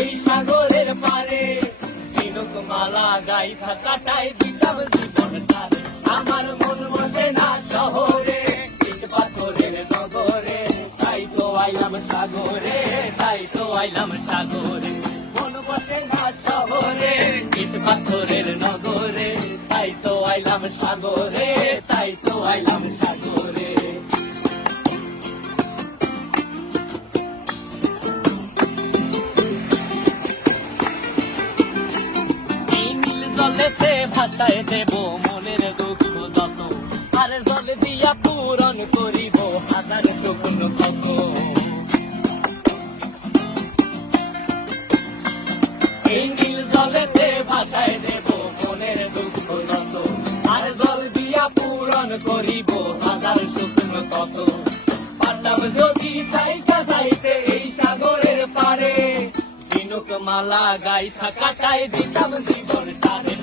এই সাগরের পারে। ঝিনুক মালা গাইথা কাটাই দিতাম জীবন তারে। মন বসে না শহরে, ইট পাথরের নগরে। তাই তো আইলাম সাগরে, তাই তো আইলাম সাগরে। মন বসে না শহরে, ইট পাথরের নগরে। তাই তো আইলাম সাগরে, তাই তো আইলাম সাগরে। নীল জলেতে ভাসায় দেব মনের দুঃখ যত। আর জল দিয়া পূরণ করিব হাজার স্বপ্ন কত করিব হাজার স্বপ্ন কত পারতাম যদি চাইতা যাইতে এই সাগরের পারে মালা গাইথা কাটাই দিতাম জীবন তারে